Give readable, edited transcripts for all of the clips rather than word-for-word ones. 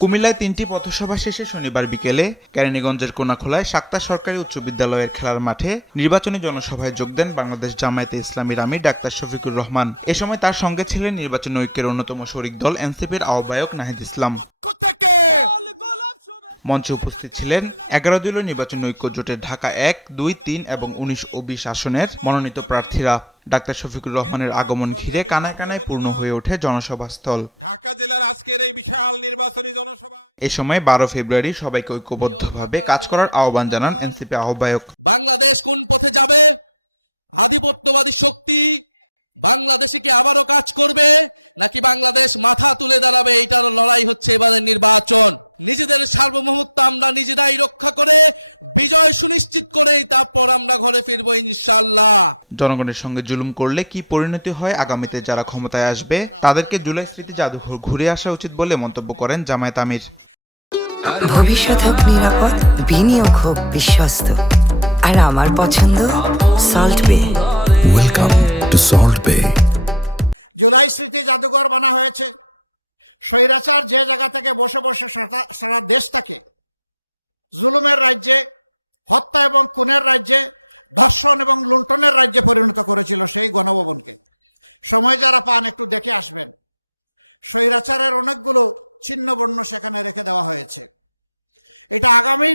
কুমিল্লায় ৩টি পথসভা শেষে শনিবার বিকেলে কেরানীগঞ্জের কোনাখোলায় শাক্তা সরকারি উচ্চ বিদ্যালয়ের খেলার মাঠে নির্বাচনী জনসভায় যোগ দেন বাংলাদেশ জামায়াতে ইসলামীর আমির ডাক্তার শফিকুর রহমান। এ সময় তার সঙ্গে ছিলেন নির্বাচনী ঐক্যের অন্যতম শরিক দল এনসিপির আহ্বায়ক নাহিদ ইসলাম। মঞ্চে উপস্থিত ছিলেন ১১ দলীয় নির্বাচনী ঐক্য জোটের ঢাকা ১, ২, ৩ এবং ১৯ ও ২০ আসনের মনোনীত প্রার্থীরা। ডাক্তার শফিকুর রহমানের আগমন ঘিরে কানায় কানায় পূর্ণ হয়ে ওঠে জনসভাস্থল। এ সময় ১২ ফেব্রুয়ারি সবাইকে ঐক্যবদ্ধভাবে কাজ করার আহ্বান জানান এনসিপি আহ্বায়ক। জনগণের সঙ্গে জুলুম করলে কি পরিণতি হয়, আগামীতে যারা ক্ষমতায় আসবে তাদেরকে জুলাই স্মৃতি জাদুঘর ঘুরে আসা উচিত বলে মন্তব্য করেন জামায়াত আমির। ভবিষ্যৎ হোক নিরাপদ, বিনিয়োগ হোক বিশ্বস্ত, আর আমার পছন্দ সল্ট বে। ওয়েলকাম টু সল্ট বে। সময় যারা পান একটু দেখে আসবে, স্বৈরাচারের অনেকগুলো ছিন্ন পণ্য সেখানে রেখে দেওয়া হয়েছে। এটা আগামী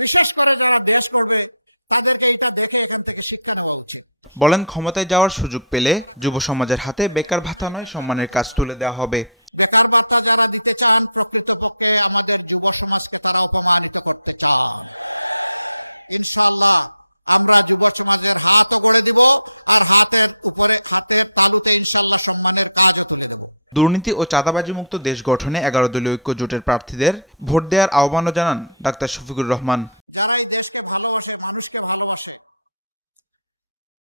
বিশেষ করে যারা দেশ করবে তাদেরকে এটা দেখে এখান থেকে শিক্ষা দেওয়া উচিত। বলেন, ক্ষমতায় যাওয়ার সুযোগ পেলে যুব সমাজের হাতে বেকার ভাতা নয়, সম্মানের কাজ তুলে দেওয়া হবে। বেকার ভাতা যারা দিতে চান, প্রকৃতপক্ষে আমাদের যুব সমাজকে তারা অপমানিত করতে চান। ইনশাআল্লাহ আমরা যুব সমাজের হাত করে দিব, আর হাতের উপরে হাতের তালুতে ইনশাআল্লাহ সম্মানের কাজও তুলে দেব। দুর্নীতি ও চাঁদাবাজি মুক্ত দেশ গঠনে ১১ দলীয় ঐক্য জোটের প্রার্থীদের ভোট দেওয়ার আহ্বানও জানান ডাক্তার শফিকুর রহমান। যারা এই দেশকে ভালোবাসে, মানুষকে ভালোবাসে,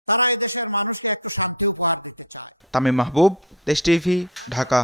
তারা এই দেশের মানুষকে একটু শান্তি উপহার দিতে চায়। তামিম মাহবুব, দেশ টিভি, ঢাকা।